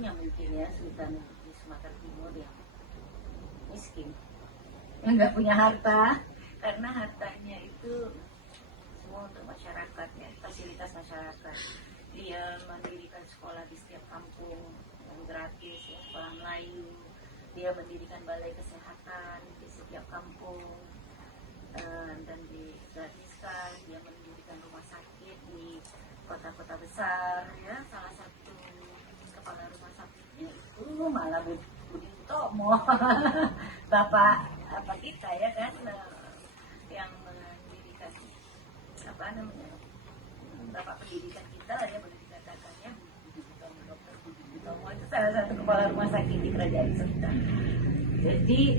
satu-satunya mungkin ya sultan di Sumatera Timur yang miskin, yang nggak punya harta, karena hartanya itu semua untuk masyarakat ya, fasilitas masyarakat. Dia mendirikan sekolah di setiap kampung yang gratis ya, sekolah Melayu. Dia mendirikan balai kesehatan di setiap kampung dan digratiskan. Dia mendirikan rumah sakit di kota-kota besar ya. Salah satu kepala rumah sakitnya itu malah Budi Utomo, bapak apa kita ya kan, yang mendirikan apa namanya, bapak pendidikan kita ya, boleh dikatakannya Budi Utomo, dokter Budi Utomo itu salah satu kepala rumah sakit di Kerajaan Sultan. Jadi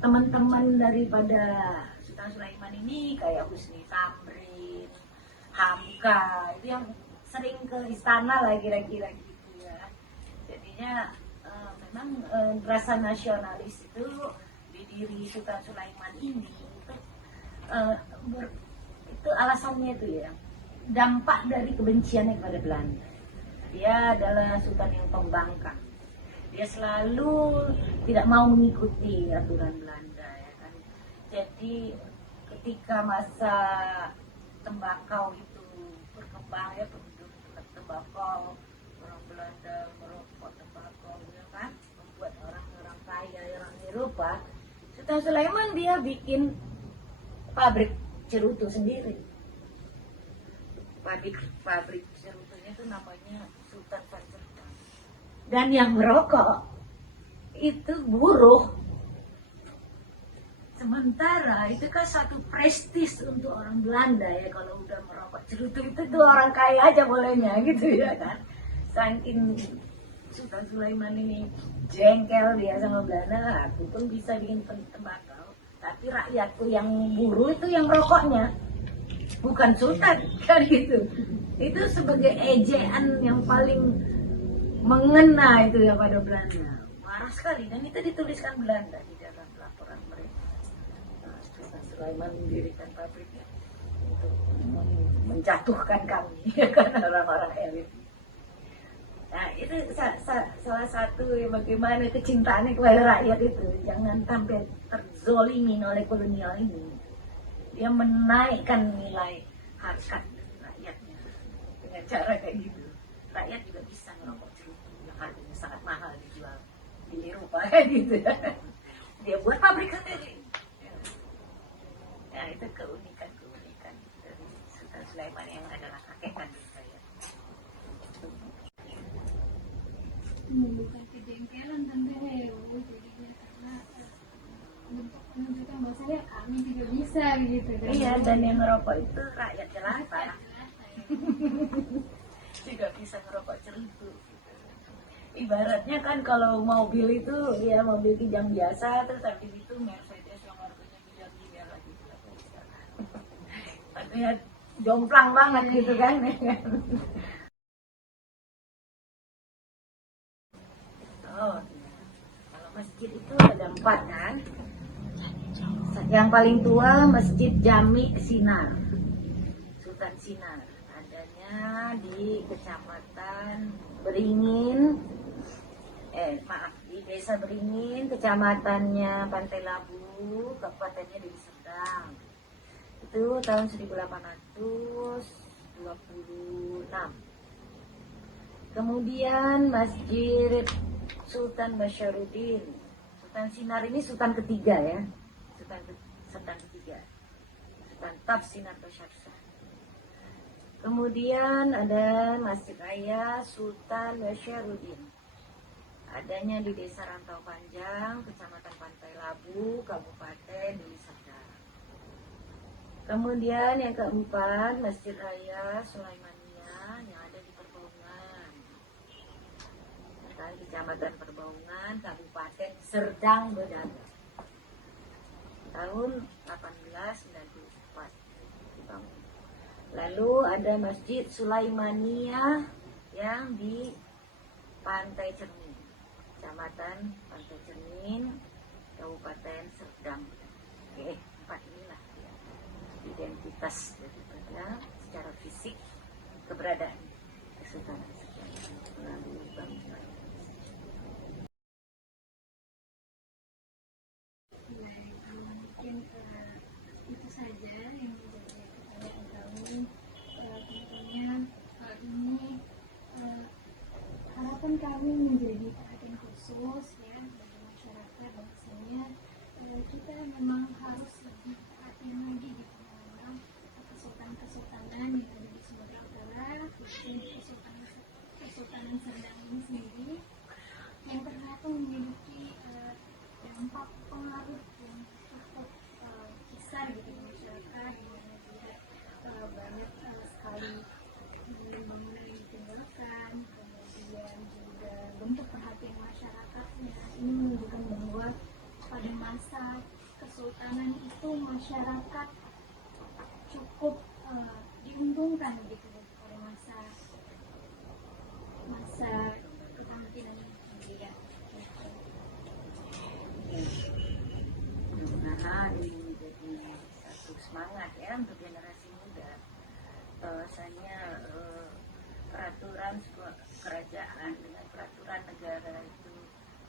teman-teman daripada Sultan Sulaiman ini kayak Husni Tamrin, Hamka, itu yang sering ke istana lah kira-kira gitu ya. Jadinya memang rasa nasionalis itu di diri Sultan Sulaiman ini itu alasannya itu ya, dampak dari kebenciannya kepada Belanda. Dia adalah sultan yang pembangkang. Dia selalu tidak mau mengikuti aturan Belanda ya kan. Jadi ketika masa tembakau itu berkembang ya, penduduk tembakau, orang Belanda merokok tembakau ya kan, membuat orang-orang kaya, orang Eropa, Sultan Sulaiman dia bikin pabrik cerutu sendiri. Pabrik cerutunya itu namanya Sultan Panjaitan. Dan yang merokok itu buruh. Sementara itu kan satu prestis untuk orang Belanda ya, kalau udah merokok cerutu itu tuh orang kaya aja bolehnya gitu ya kan. Saking Sultan Sulaiman ini jengkel dia sama Belanda, aku pun bisa bikin tembakau, tapi rakyatku yang buruh itu yang merokoknya, bukan sultan kan gitu. Itu sebagai ejaan yang paling mengena itu ya pada Belanda. Marah sekali, dan itu dituliskan Belanda di dalam laporan mereka. Sultan Sulaiman mendirikan pabriknya untuk menjatuhkan kami karena orang-orang elit. Nah itu salah satu bagaimana kecintaannya kepada rakyat itu, jangan sampai terzolimin oleh kolonial ini. Dia menaikkan nilai harkat rakyatnya dengan cara kayak gitu. Rakyat juga bisa ngerokok cerutu yang harganya sangat mahal dijual di Eropa kayak gitu ya. Dia buat pabrik sendiri. Ya itu keunikan dari Sultan Sulaiman yang adalah kakek kandung saya. Bukan kejengkelan tante Heru, jadinya karena untuk menunjukkan bahwasanya kami juga bisa gitu kan. Iya, dan yang ngerokok itu rakyat jelata juga bisa ngerokok cerutu. Ibaratnya kan kalau mobil itu ya mobil kijang biasa, terus habis itu Mercedes yang harganya miliar-miliar lagi gitu. Artinya jomplang banget gitu kan. Oh, kalau masjid itu ada 4 kan. Yang paling tua Masjid Jami Sinar, Sultan Sinar, adanya di Kecamatan Beringin, di Desa Beringin, kecamatannya Pantai Labu, kabupatennya Deli Serdang. Itu tahun 1826. Kemudian Masjid Sultan Basyarudin. Sultan Sinar ini sultan ketiga ya. Sultan ketiga. Sultan Taf Sinar Basyarsa. Kemudian ada Masjid Raya Sultan Basyarudin. Adanya di Desa Rantau Panjang, Kecamatan Pantai Labu, Kabupaten Deli Serdang. Kemudian yang keempat Masjid Raya Sulaimania yang ada di Perbaungan, Kecamatan Perbaungan, Kabupaten Serdang Bedagai. Tahun 1894 dibangun. Lalu ada Masjid Sulaimania yang di Pantai Cermin, Kecamatan Pantai Cermin, Kabupaten Serdang. Oke, 4 inilah ya, identitas daripada secara fisik keberadaan Kesultanan Serdang. melalui Bank Syariah. Baik, mungkin itu saja yang menjadi pertanyaan kami. Tentunya ini harapan kami menjadi perhatian khusus ya bagi masyarakat, bahwasanya kita memang harus lebih perhatian lagi gitu dalam kesultanan-kesultanan yang ada di Sumatera Utara, khususnya Kesultanan Serdang ini sendiri yang ternyata memiliki dampak pengaruh yang cukup besar gitu di masyarakat, di mana juga banyak sekali bangunan yang ditinggalkan, kemudian juga bentuk perhatian masyarakatnya. Ini menunjukkan bahwa pada masa kesultanan itu masyarakat cukup diuntungkan gitu pada masa kepemimpinan dia. Mudah-mudahan ini menjadi satu semangat ya untuk generasi muda, bahwasanya peraturan sebuah kerajaan dengan peraturan negara itu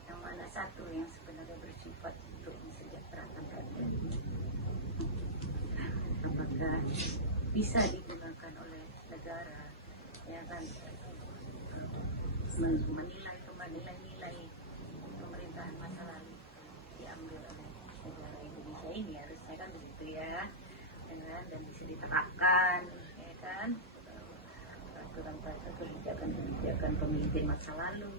yang mana satu yang sebenarnya bersifat untuk mensejahterakan rakyat, apakah bisa digunakan oleh negara ya kan, menilai kembali nilai pemerintahan masa lalu diambil oleh negara Indonesia ini, harusnya kan begitu ya, dan bisa diterapkan ya kan, peraturan kebijakan pemimpin masa lalu.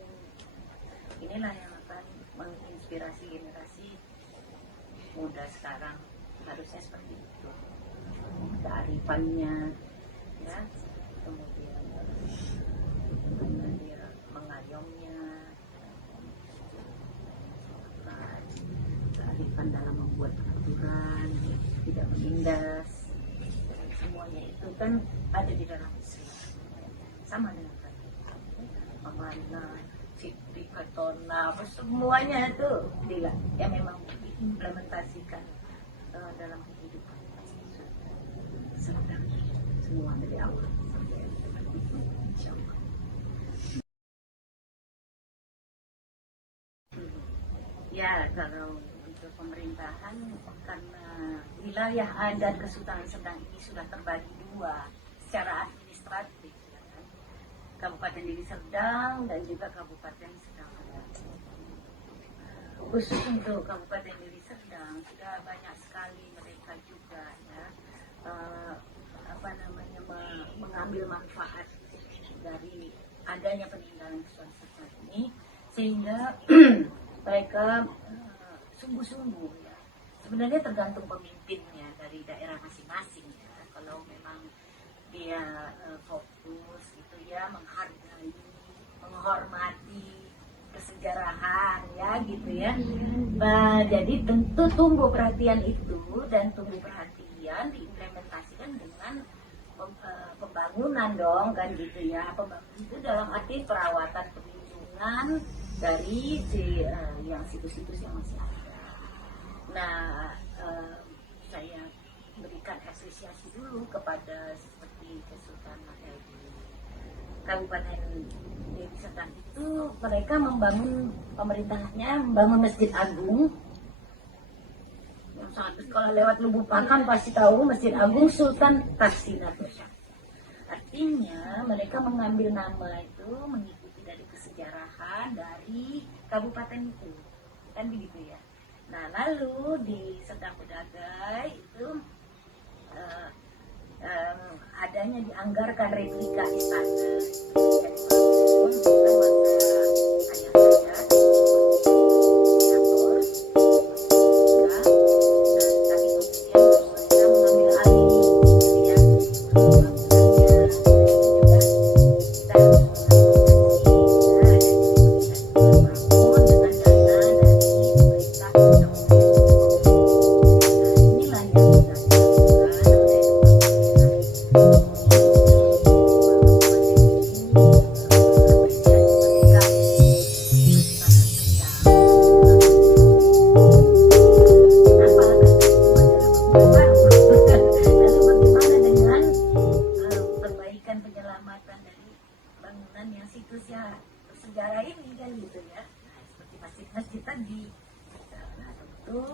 Inilah yang akan menginspirasi generasi muda sekarang, harusnya seperti itu kearifannya ya, kemudian bagaimana dia mengayominya, kearifan dalam membuat peraturan, tidak menindas, semuanya itu kan ada di dalam Islam, sama dengan tadi memanah, fikri, katona, semuanya itu tidak yang memang diimplementasikan dalam kehidupan semua dari awal sampai insyaallah. Ya, kalau untuk pemerintahan, karena wilayah adat Kesultanan Serdang ini sudah terbagi dua secara administratif, ya kan? Kabupaten Deli Serdang dan juga Kabupaten Serdang Bedakai. Khusus untuk Kabupaten Deli Serdang sudah banyak sekali mereka juga ya, mengambil manfaat dari adanya peninggalan Kesultanan Serdang ini, sehingga mereka sungguh-sungguh ya. Sebenarnya tergantung pemimpinnya dari daerah masing-masing ya. Kalau memang dia fokus gitu ya, menghargai, menghormati kesejarahan ya gitu ya. Jadi tentu tumbuh perhatian itu, dan tumbuh perhatian diimplementasikan dengan pembangunan dong kan gitu ya. Pembangunan itu dalam arti perawatan, perlindungan dari yang situs-situs yang masih ada. Nah, saya berikan apresiasi dulu kepada seperti Kesultanan Kabupaten Deli Serdang itu, mereka membangun pemerintahannya, membangun Masjid Agung yang sangat, kalau lewat Lubuk Pakam pasti tahu Masjid Agung Sultan Taksinatur Syah. Artinya mereka mengambil nama itu mengikuti dari kesejarahan dari kabupaten itu, kan begitu ya. Nah, lalu di Serdang Bedakai itu adanya dianggarkan replika istana yang dibangun bukan masa ayah saya, diktator, ya. Nah, tapi kemudian mereka mengambil alih gitu ya, pembangunannya juga kita bangun dengan dana dari pemerintah kabupaten. Inilah yang kita lakukan oleh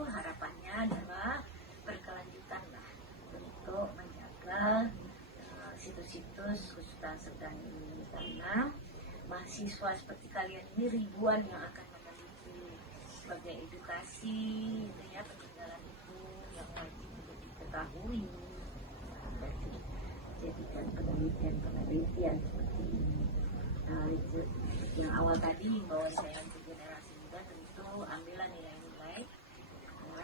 harapannya adalah berkelanjutan lah untuk menjaga situs-situs Kesultanan Serdang ini, karena mahasiswa seperti kalian ini ribuan yang akan meneliti sebagai edukasi gitu ya, peninggalan itu yang wajib untuk diketahui. Jadi jadikan penelitian seperti ini. Nah, itu yang awal tadi bahwa saya untuk generasi muda tentu ambillah nilai-nilai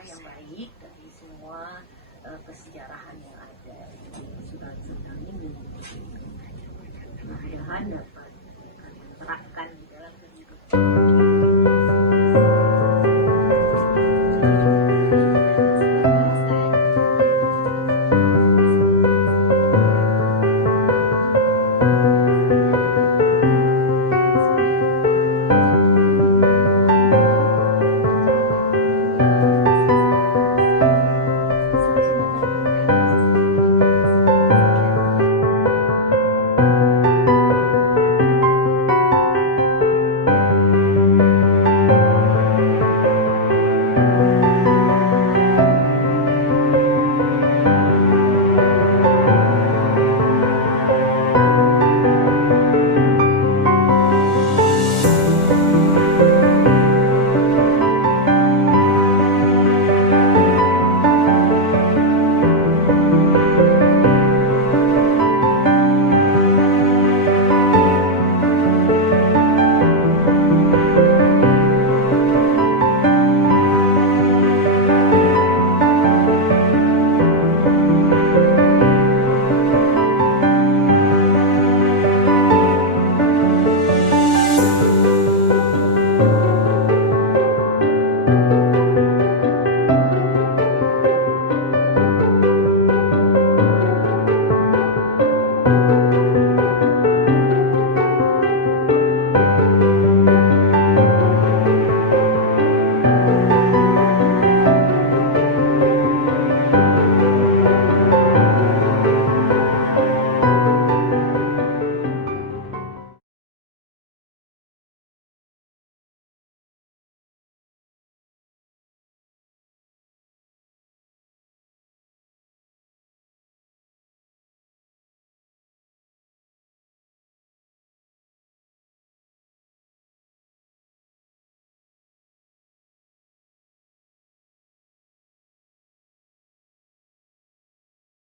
yang baik dari semua kesejarahan yang ada di Sultan Serdang ini. Mudah-mudahan dapat terapkan